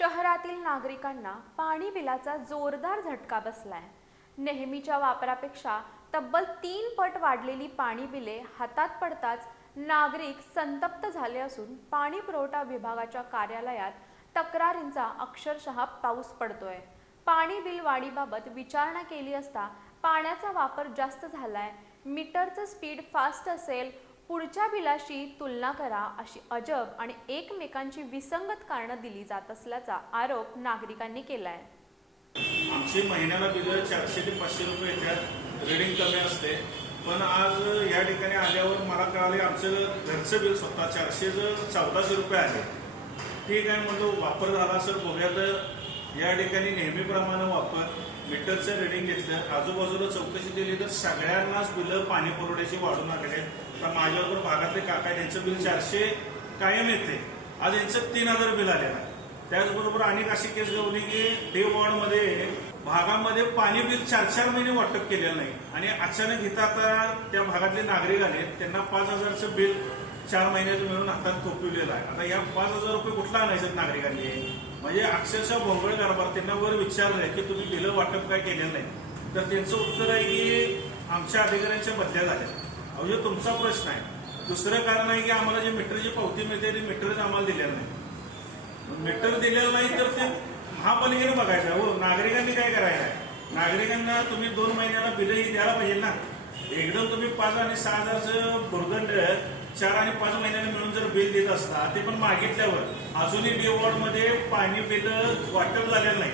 शहरातील नागरिकांना पाणी बिलाचा जोरदार झटका बसलाय। नेहमीच्या वापरापेक्षा तब्बल 3 पट वाढलेली पाणी बिले हातात पडताच नागरिक संतप्त झाले असून पाणी पुरवठा विभागाच्या कार्यालयात तक्रारींचा अक्षरशः पाऊस पडतोय। पाणी बिल वाढीबाबत विचारणा केली असता पाण्याचा वापर जास्त झालाय, मीटरचं स्पीड फास्ट असेल, पुढच्या बिलाशी तुलना करा अशी अजब आणि एकमेकांची विसंगत कारणं दिली जात असल्याचा आरोप नागरिकांनी केलाय। आमची महिन्याला बिल 400 ते 500 रुपये येतात, रीडिंग कमी असते। पण आज या ठिकाणी आल्यावर मला कळाले आमचं घरचं बिल स्वतः 1400 रुपये आहे। ठीक आहे म्हणतो, वापर झाला असेल बघूया। तर या ठिकाणी नेहमीप्रमाणे वापर मीटरचं रीडिंग घेतलं, आजूबाजूला चौकशी केली तर सगळ्यांनाच बिल पाणी पुरवठ्याची वाढून लागले। तर माझ्याबरोबर भागातले काका त्यांचं बिल 400 कायम येते, आज यांचं 3000 बिल आलेलं आहे। त्याचबरोबर अनेक अशी केस घडली की डे वॉर्डमध्ये भागामध्ये पाणी बिल 4-4 महिने वाटप केलेलं नाही आणि अचानक इथं आता त्या भागातले नागरिक आले, त्यांना 5000चं बिल 4 महिन्याचं मिळून हातात थोपविलेलं आहे। आता या 5000 रुपये कुठला आणायचं नागरिकांनी? म्हणजे अक्षरशः भोंगळ कारभार। त्यांना वर विचारलंय की तुम्ही बिलं वाटप काय केलेलं नाही, तर त्यांचं उत्तर आहे की आमच्या अधिकाऱ्यांच्या बदल्या झाल्या। अहो, तुमचा प्रश्न आहे। दुसरं कारण आहे की आम्हाला जे मीटरची पावती मिळते ते मीटरच आम्हाला दिलेलं नाही। मीटर दिलेलं नाही तर ते महापालिकेने बघायचं। हो, नागरिकांनी काय करायचं आहे? नागरिकांना तुम्ही 2 महिन्याला बिलही द्यायला पाहिजे ना। एकदम तुम्ही 5 आणि 6000चं भुर्दंड 4 आणि 5 महिन्याने मिळून जर बिल देत असता, ते पण मागितल्यावर अजूनही डे वॉर्डमध्ये पाणी बिल वाटप झालेलं नाही।